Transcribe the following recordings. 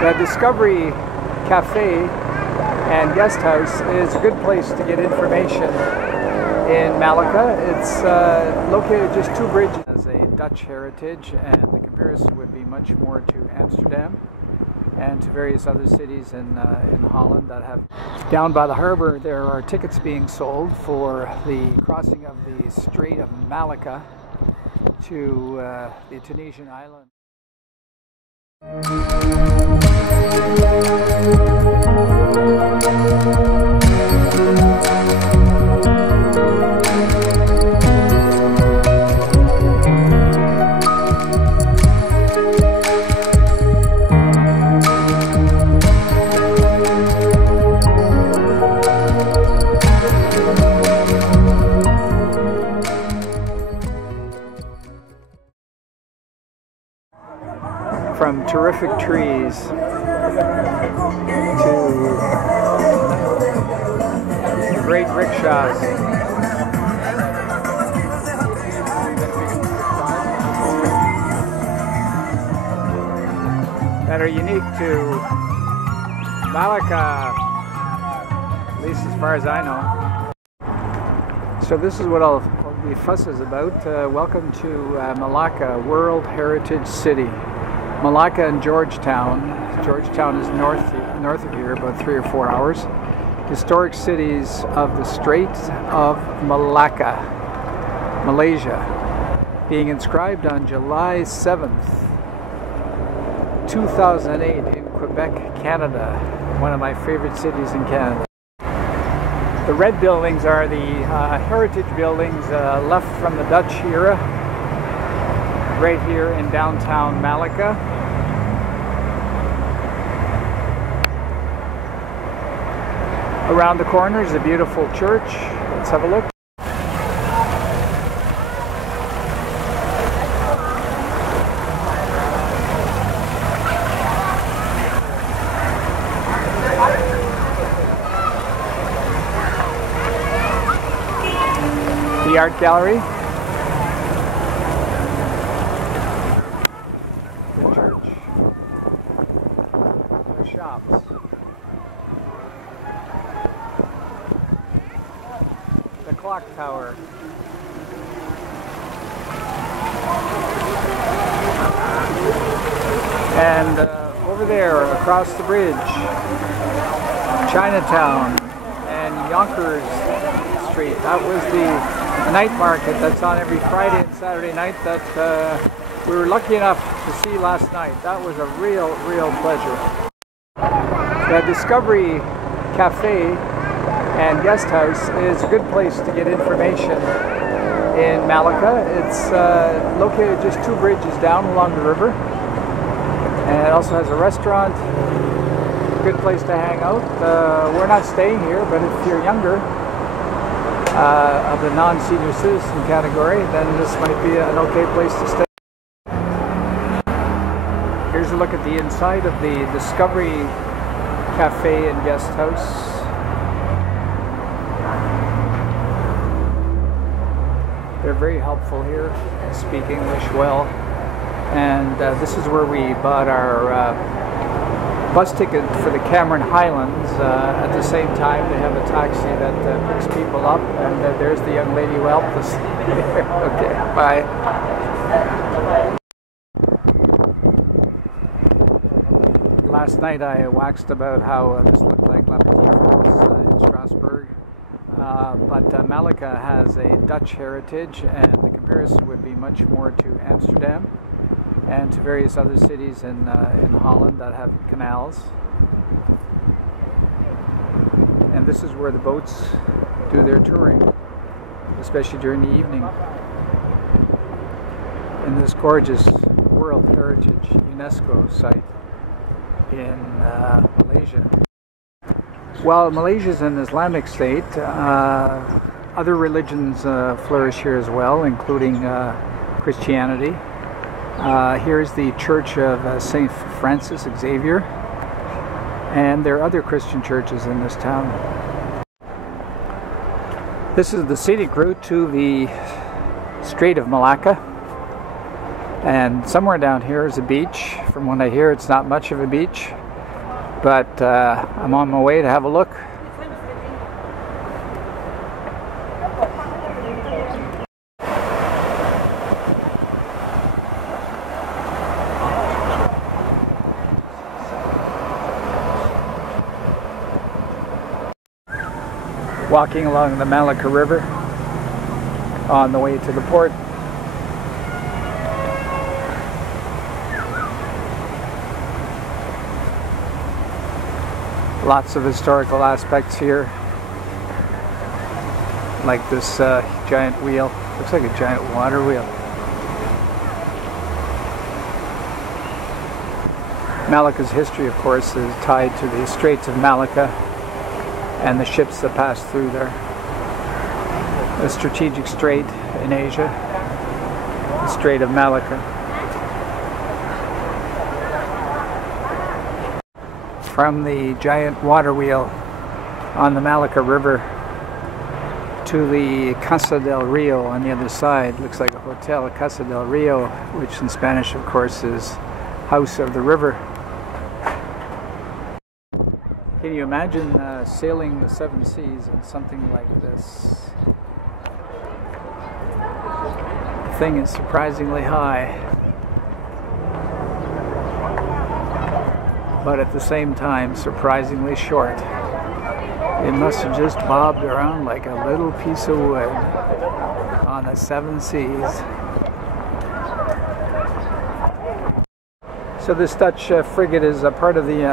The Discovery Cafe and Guest House is a good place to get information in Malaka. It's located just 2 bridges. As a Dutch heritage, and the comparison would be much more to Amsterdam and to various other cities in Holland that have. Down by the harbor there are tickets being sold for the crossing of the Strait of Malaka to the Tunisian island. From terrific trees to great rickshaws. That are unique to Malaka, at least as far as I know. So this is what all the fuss is about. Welcome to Melaka, World Heritage City. Melaka and Georgetown. Georgetown is north of here, about 3 or 4 hours. Historic cities of the Strait of Malaka, Malaysia, being inscribed on July 7th, 2008 in Quebec, Canada, one of my favorite cities in Canada. The red buildings are the heritage buildings left from the Dutch era, right here in downtown Malaka. Around the corner is a beautiful church. Let's have a look. The art gallery. Shops. The clock tower. And over there, across the bridge, Chinatown and Yonkers Street. That was the night market that's on every Friday and Saturday night that we were lucky enough to see last night. That was a real pleasure. The Discovery Cafe and Guest House is a good place to get information in Malaka. It's located just 2 bridges down along the river, and it also has a restaurant, good place to hang out. We're not staying here, but if you're younger, of the non-senior citizen category, then this might be an okay place to stay. Here's a look at the inside of the Discovery Cafe and Guest House. They're very helpful here, speak English well, and this is where we bought our bus ticket for the Cameron Highlands. At the same time, they have a taxi that picks people up, and there's the young lady who helped us. Okay, bye. Last night I waxed about how this looked like La Petite France in Strasbourg, but Malaka has a Dutch heritage, and the comparison would be much more to Amsterdam and to various other cities in Holland that have canals. And this is where the boats do their touring, especially during the evening, in this gorgeous World Heritage UNESCO site in Malaysia. While Malaysia is an Islamic state, other religions flourish here as well, including Christianity. Here's the Church of St. Francis Xavier, and there are other Christian churches in this town. This is the scenic route to the Strait of Malaka, and somewhere down here is a beach. From what I hear, it's not much of a beach, But I'm on my way to have a look. Walking along the Melaka River on the way to the port. Lots of historical aspects here, like this giant wheel. Looks like a giant water wheel. Malacca's history, of course, is tied to the Straits of Malacca and the ships that pass through there. A strategic strait in Asia, the Strait of Malacca. From the giant water wheel on the Malacca River to the Casa del Rio on the other side. Looks like a hotel, Casa del Rio, which in Spanish, of course, is House of the River. Can you imagine sailing the 7 seas in something like this? The thing is surprisingly high, but at the same time surprisingly short. It must have just bobbed around like a little piece of wood on the 7 seas. So this Dutch frigate is a part of the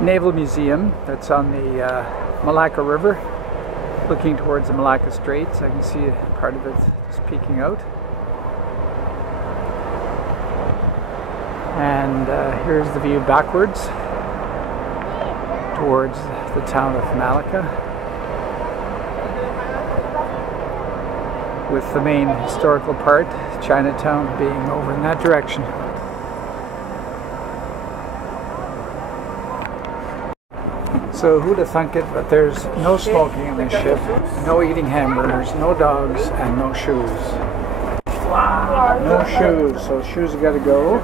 Naval Museum that's on the Malaka River, looking towards the Malacca Straits. I can see a part of it just peeking out. And here's the view backwards towards the town of Malacca, with the main historical part, Chinatown, being over in that direction. So who'd have thunk it, but there's no smoking in this ship, no eating hamburgers, no dogs, and no shoes. No shoes, so shoes have got to go.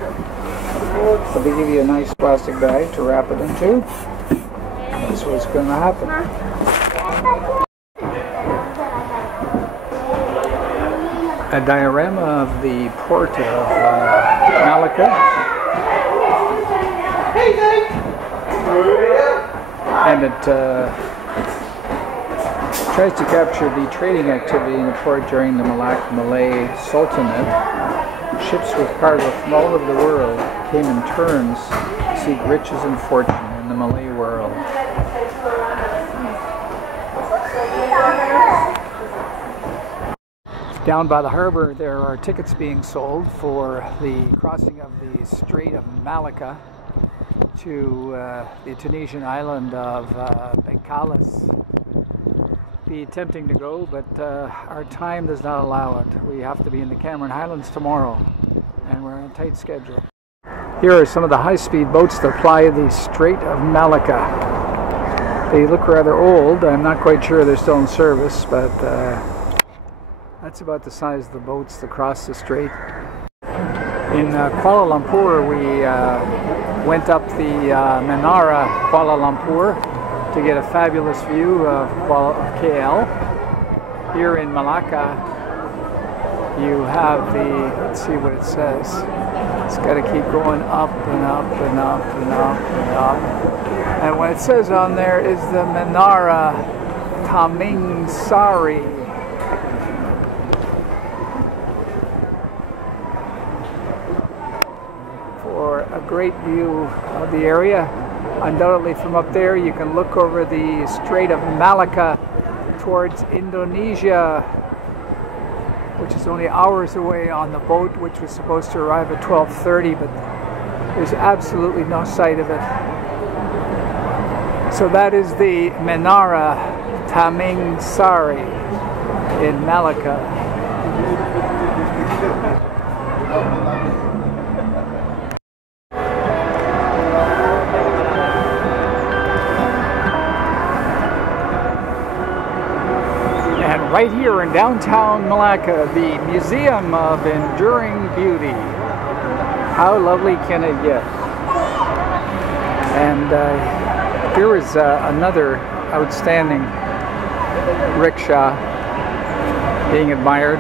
So they give you a nice plastic bag to wrap it into. That's what's going to happen. A diorama of the port of Malacca. And it tries to capture the trading activity in the port during the Malay Sultanate. Ships with cargo from all over the world came in turns to seek riches and fortune in the Malay world. Down by the harbor there are tickets being sold for the crossing of the Strait of Malacca to the Tunisian island of Bengkalis. Be tempting to go, but our time does not allow it. We have to be in the Cameron Highlands tomorrow, and we're on a tight schedule. Here are some of the high-speed boats that ply the Strait of Malacca. They look rather old. I'm not quite sure they're still in service, but that's about the size of the boats that cross the strait. In Kuala Lumpur, we went up the Menara Kuala Lumpur to get a fabulous view of KL. Here in Malacca, you have the, let's see what it says. It's got to keep going up and up and up and up and up. And what it says on there is the Menara Taming Sari. For a great view of the area. Undoubtedly from up there you can look over the Strait of Malacca towards Indonesia, which is only hours away on the boat, which was supposed to arrive at 12:30, but there's absolutely no sight of it. So that is the Menara Taming Sari in Malacca. Right here in downtown Malacca, the Museum of Enduring Beauty. How lovely can it get? And here is another outstanding rickshaw being admired.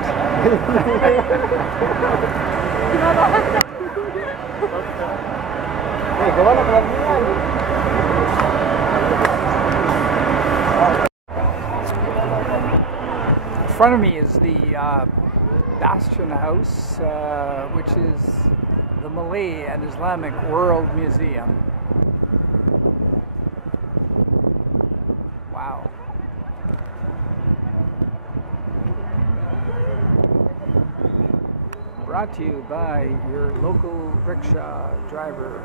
In front of me is the Bastion House, which is the Malay and Islamic World Museum. Wow. Brought to you by your local rickshaw driver.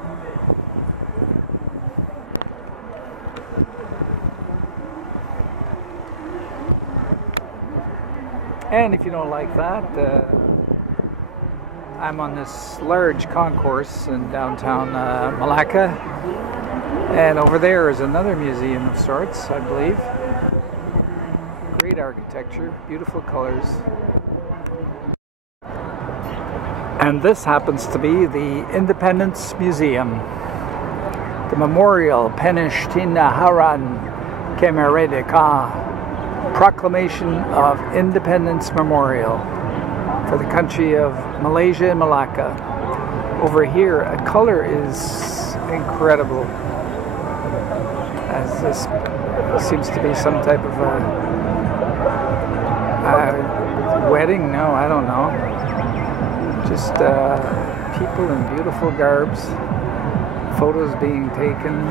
And if you don't like that, I'm on this large concourse in downtown Malaka, and over there is another museum of sorts, I believe. Great architecture, beautiful colors. And this happens to be the Independence Museum. The Memorial Penishtinaharan Kemeredeka Proclamation of Independence Memorial for the country of Malaysia and Melaka. Over here, a color is incredible. As this seems to be some type of a wedding? No, I don't know. Just people in beautiful garbs, photos being taken.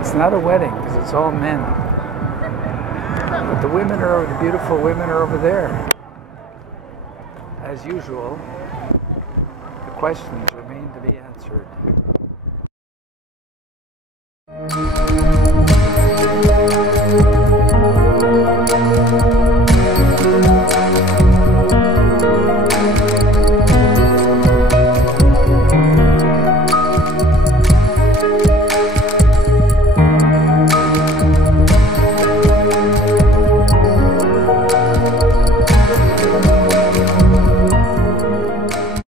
It's not a wedding because it's all men. But the beautiful women are over there. As usual, the questions remain to be answered.